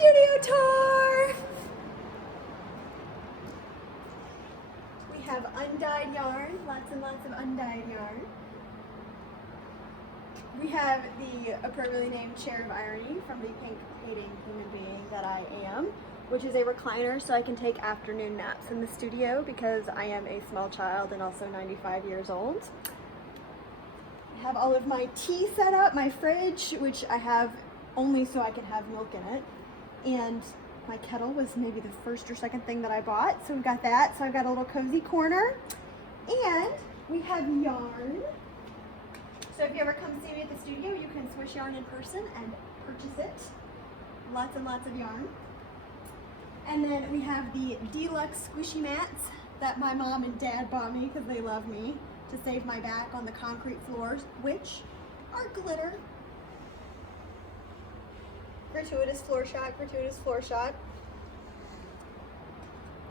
Studio tour! We have undyed yarn, lots and lots of undyed yarn. We have the appropriately named chair of irony from the pink hating human being that I am, which is a recliner so I can take afternoon naps in the studio because I am a small child and also 95 years old. I have all of my tea set up, my fridge, which I have only so I can have milk in it. And my kettle was maybe the first or second thing that I bought, so we've got that. So I've got a little cozy corner. And we have yarn. So if you ever come see me at the studio, you can swish yarn in person and purchase it. Lots and lots of yarn. And then we have the deluxe squishy mats that my mom and dad bought me because they love me, to save my back on the concrete floors, which are glitter. Gratuitous floor shot, gratuitous floor shot.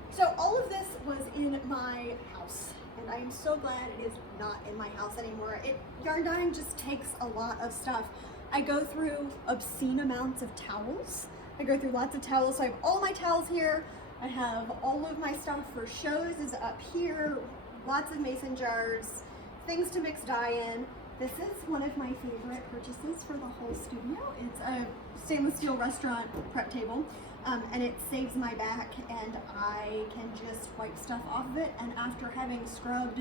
So all of this was in my house, and I am so glad it is not in my house anymore. Yarn dyeing just takes a lot of stuff. I go through obscene amounts of towels. I go through lots of towels, so I have all my towels here. I have all of my stuff for shows is up here, lots of mason jars, things to mix dye in. This is one of my favorite purchases for the whole studio. It's a stainless steel restaurant prep table, and it saves my back, and I can just wipe stuff off of it. And after having scrubbed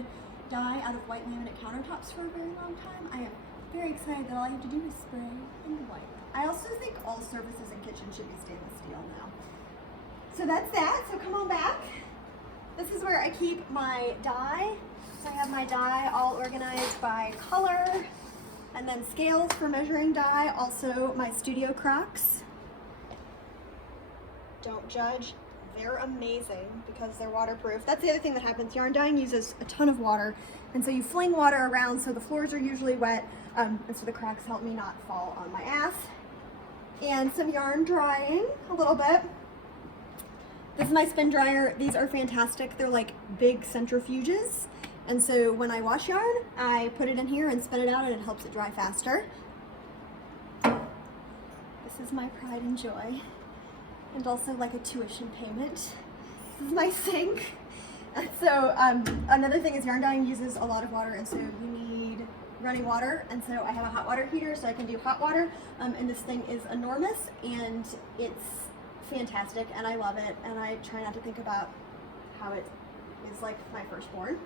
dye out of white laminate countertops for a very long time, I am very excited that all I have to do is spray and wipe. I also think all surfaces in kitchen should be stainless steel now. So that's that, so come on back. This is where I keep my dye. So I have my dye all organized by color, and then scales for measuring dye, also my studio Crocs. Don't judge, they're amazing because they're waterproof. That's the other thing that happens. Yarn dyeing uses a ton of water, and so you fling water around, so the floors are usually wet, and so the Crocs help me not fall on my ass. And some yarn drying a little bit. This is my spin dryer. These are fantastic. They're like big centrifuges. And so when I wash yarn, I put it in here and spin it out, and it helps it dry faster. This is my pride and joy, and also like a tuition payment. This is my sink. So another thing is yarn dyeing uses a lot of water, and so you need running water, and so I have a hot water heater so I can do hot water, and this thing is enormous, and it's fantastic, and I love it, and I try not to think about how it is like my firstborn.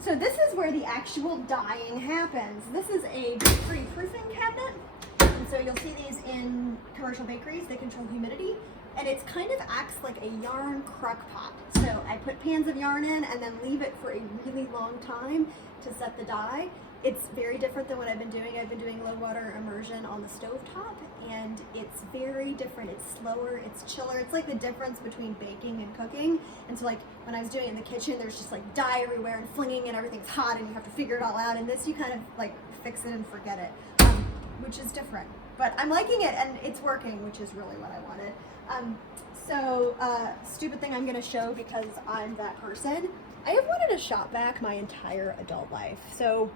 So this is where the actual dyeing happens. This is a bakery proofing cabinet, and so you'll see these in commercial bakeries. They control humidity, and it kind of acts like a yarn crock pot. So I put pans of yarn in and then leave it for a really long time to set the dye. It's very different than what I've been doing. I've been doing low water immersion on the stovetop, and it's very different. It's slower, it's chiller. It's like the difference between baking and cooking. And so like when I was doing it in the kitchen, there's just like dye everywhere and flinging, and everything's hot, and you have to figure it all out. And this, you kind of like fix it and forget it, which is different. But I'm liking it, and it's working, which is really what I wanted. Stupid thing I'm gonna show because I'm that person. I have wanted a shop vac my entire adult life. So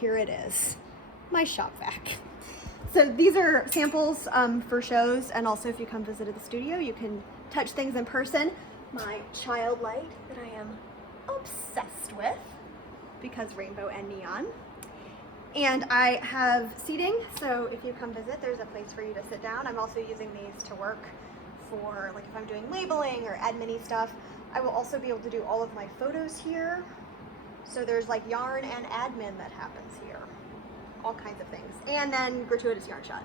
here it is, my shop vac. So these are samples for shows, and also if you come visit at the studio, you can touch things in person. My child light that I am obsessed with because rainbow and neon. And I have seating, so if you come visit, there's a place for you to sit down. I'm also using these to work for, like if I'm doing labeling or admin-y stuff. I will also be able to do all of my photos here. So there's like yarn and admin that happens here. All kinds of things. And then gratuitous yarn shot.